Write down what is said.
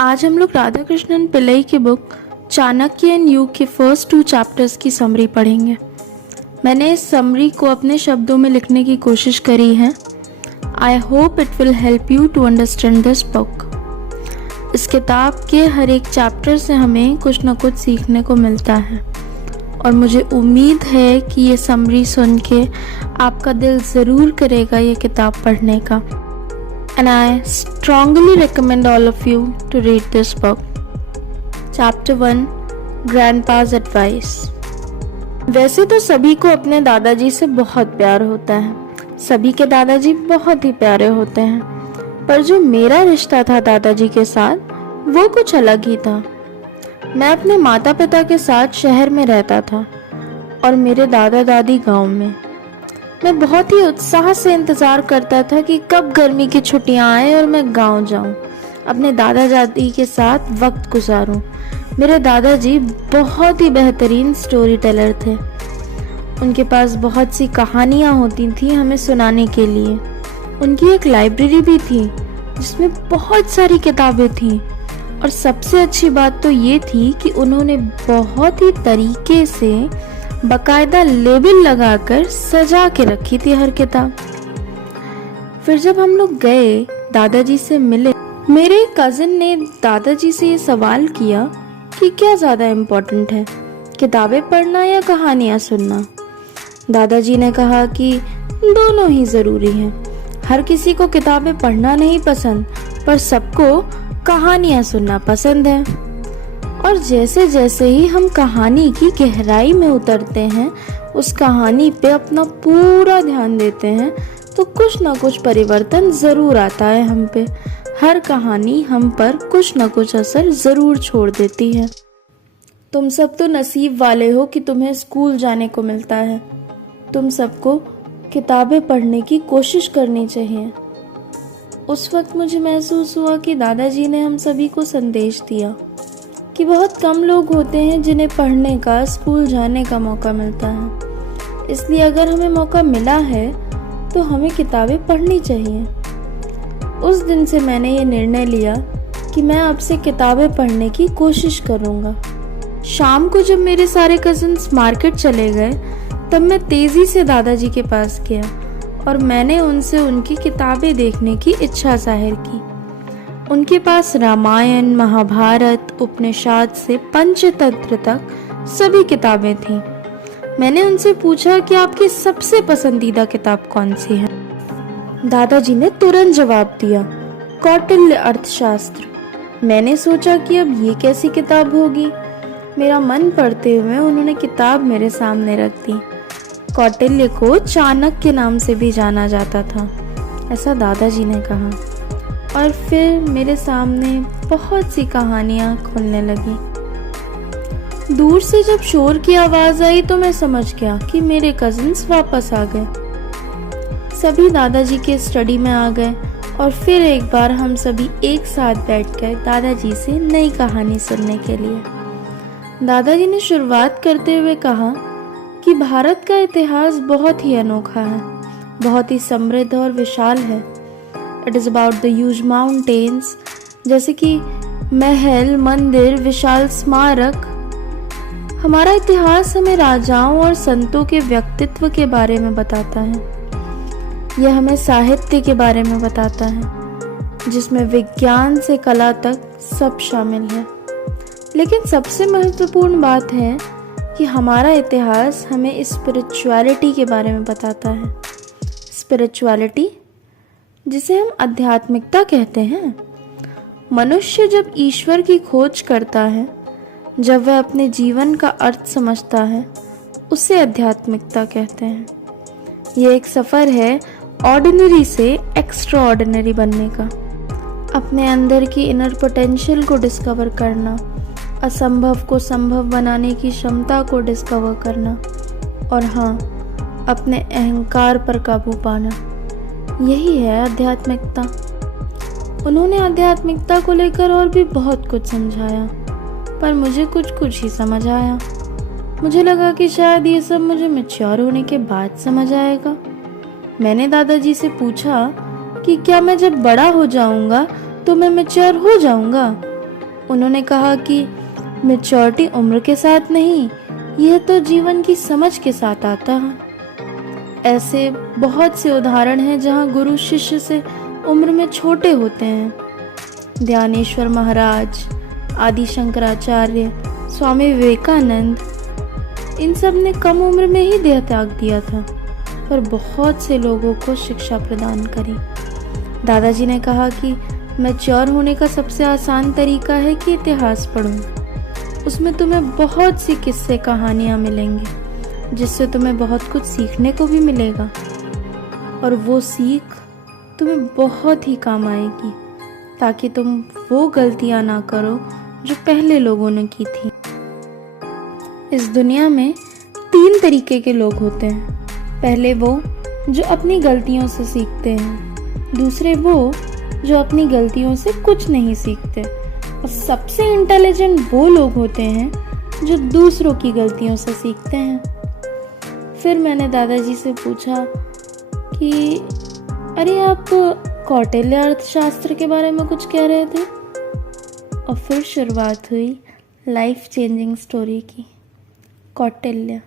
आज हम लोग राधा कृष्णन पिल्लई की बुक चाणक्य एंड युग के फर्स्ट 2 चैप्टर्स की समरी पढ़ेंगे। मैंने इस समरी को अपने शब्दों में लिखने की कोशिश करी है। I hope it will help you to understand this book. इस किताब के हर एक चैप्टर से हमें कुछ न कुछ सीखने को मिलता है और मुझे उम्मीद है कि ये समरी सुन के आपका दिल ज़रूर करेगा ये किताब पढ़ने का। And I strongly recommend all of you to read this book. Chapter 1 Grandpa's Advice। वैसे तो सभी को अपने दादाजी से बहुत प्यार होता है, सभी के दादाजी बहुत ही प्यारे होते हैं, पर जो मेरा रिश्ता था दादाजी के साथ वो कुछ अलग ही था। मैं अपने माता पिता के साथ शहर में रहता था और मेरे दादा दादी गांव में। मैं बहुत ही उत्साह से इंतज़ार करता था कि कब गर्मी की छुट्टियां आए और मैं गांव जाऊं, अपने दादा दादी के साथ वक्त गुजारूं। मेरे दादाजी बहुत ही बेहतरीन स्टोरी टेलर थे। उनके पास बहुत सी कहानियां होती थी हमें सुनाने के लिए। उनकी एक लाइब्रेरी भी थी जिसमें बहुत सारी किताबें थीं और सबसे अच्छी बात तो ये थी कि उन्होंने बहुत ही तरीके से बकायदा लेबल लगाकर सजा के रखी थी हर किताब। फिर जब हम लोग गए दादाजी से मिले, मेरे कजिन ने दादाजी से ये सवाल किया कि क्या ज़्यादा इम्पोर्टेंट है, किताबें पढ़ना या कहानियाँ सुनना। दादाजी ने कहा कि दोनों ही ज़रूरी हैं। हर किसी को किताबें पढ़ना नहीं पसंद, पर सबको कहानियाँ सुनना पसंद है। और जैसे जैसे ही हम कहानी की गहराई में उतरते हैं, उस कहानी पे अपना पूरा ध्यान देते हैं, तो कुछ ना कुछ परिवर्तन ज़रूर आता है हम पे। हर कहानी हम पर कुछ ना कुछ असर ज़रूर छोड़ देती है। तुम सब तो नसीब वाले हो कि तुम्हें स्कूल जाने को मिलता है। तुम सबको किताबें पढ़ने की कोशिश करनी चाहिए। उस वक्त मुझे महसूस हुआ कि दादाजी ने हम सभी को संदेश दिया कि बहुत कम लोग होते हैं जिन्हें पढ़ने का, स्कूल जाने का मौका मिलता है। इसलिए अगर हमें मौका मिला है तो हमें किताबें पढ़नी चाहिए। उस दिन से मैंने ये निर्णय लिया कि मैं अब से किताबें पढ़ने की कोशिश करूँगा। शाम को जब मेरे सारे कजिन्स मार्केट चले गए, तब मैं तेज़ी से दादाजी के पास गया और मैंने उनसे उनकी किताबें देखने की इच्छा जाहिर की। उनके पास रामायण, महाभारत, उपनिषद से पंचतंत्र तक सभी किताबें थीं। मैंने उनसे पूछा कि आपकी सबसे पसंदीदा किताब कौन सी है। दादाजी ने तुरंत जवाब दिया, कौटिल्य अर्थशास्त्र। मैंने सोचा कि अब ये कैसी किताब होगी। मेरा मन पढ़ते हुए उन्होंने किताब मेरे सामने रख दी। कौटिल्य को चाणक्य के नाम से भी जाना जाता था, ऐसा दादाजी ने कहा। और फिर मेरे सामने बहुत सी कहानियाँ खुलने लगी। दूर से जब शोर की आवाज़ आई तो मैं समझ गया कि मेरे कजिन्स वापस आ गए। सभी दादाजी के स्टडी में आ गए और फिर एक बार हम सभी एक साथ बैठ गए दादाजी से नई कहानी सुनने के लिए। दादाजी ने शुरुआत करते हुए कहा कि भारत का इतिहास बहुत ही अनोखा है, बहुत ही समृद्ध और विशाल है। It is about the huge mountains, जैसे कि महल, मंदिर, विशाल स्मारक। हमारा इतिहास हमें राजाओं और संतों के व्यक्तित्व के बारे में बताता है। यह हमें साहित्य के बारे में बताता है, जिसमें विज्ञान से कला तक सब शामिल है। लेकिन सबसे महत्वपूर्ण बात है कि हमारा इतिहास हमें स्पिरिचुअलिटी के बारे में बताता है। स्पिरिचुअलिटी, जिसे हम आध्यात्मिकता कहते हैं। मनुष्य जब ईश्वर की खोज करता है, जब वह अपने जीवन का अर्थ समझता है, उसे आध्यात्मिकता कहते हैं। ये एक सफ़र है ऑर्डिनरी से एक्स्ट्रा ऑर्डिनरी बनने का, अपने अंदर की इनर पोटेंशियल को डिस्कवर करना, असंभव को संभव बनाने की क्षमता को डिस्कवर करना और हाँ, अपने अहंकार पर काबू पाना। यही है आध्यात्मिकता। उन्होंने आध्यात्मिकता को लेकर और भी बहुत कुछ समझाया, पर मुझे कुछ कुछ ही समझ आया। मुझे लगा कि शायद ये सब मुझे मैच्योर होने के बाद समझ आएगा। मैंने दादाजी से पूछा कि क्या मैं जब बड़ा हो जाऊंगा तो मैं मैच्योर हो जाऊंगा। उन्होंने कहा कि मैच्योरिटी उम्र के साथ नहीं, यह तो जीवन की समझ के साथ आता है। ऐसे बहुत से उदाहरण हैं जहां गुरु शिष्य से उम्र में छोटे होते हैं। ध्यानेश्वर महाराज, आदि शंकराचार्य, स्वामी विवेकानंद, इन सब ने कम उम्र में ही देह त्याग दिया था, पर बहुत से लोगों को शिक्षा प्रदान करी। दादाजी ने कहा कि मैच्योर होने का सबसे आसान तरीका है कि इतिहास पढ़ो। उसमें तुम्हें बहुत सी किस्से कहानियाँ मिलेंगी जिससे तुम्हें बहुत कुछ सीखने को भी मिलेगा, और वो सीख तुम्हें बहुत ही काम आएगी ताकि तुम वो गलतियाँ ना करो जो पहले लोगों ने की थी। इस दुनिया में 3 तरीके के लोग होते हैं। पहले वो जो अपनी गलतियों से सीखते हैं, दूसरे वो जो अपनी गलतियों से कुछ नहीं सीखते, और सबसे इंटेलिजेंट वो लोग होते हैं जो दूसरों की गलतियों से सीखते हैं। फिर मैंने दादाजी से पूछा कि अरे आप कौटिल्य अर्थशास्त्र के बारे में कुछ कह रहे थे, और फिर शुरुआत हुई लाइफ चेंजिंग स्टोरी की। कौटिल्य।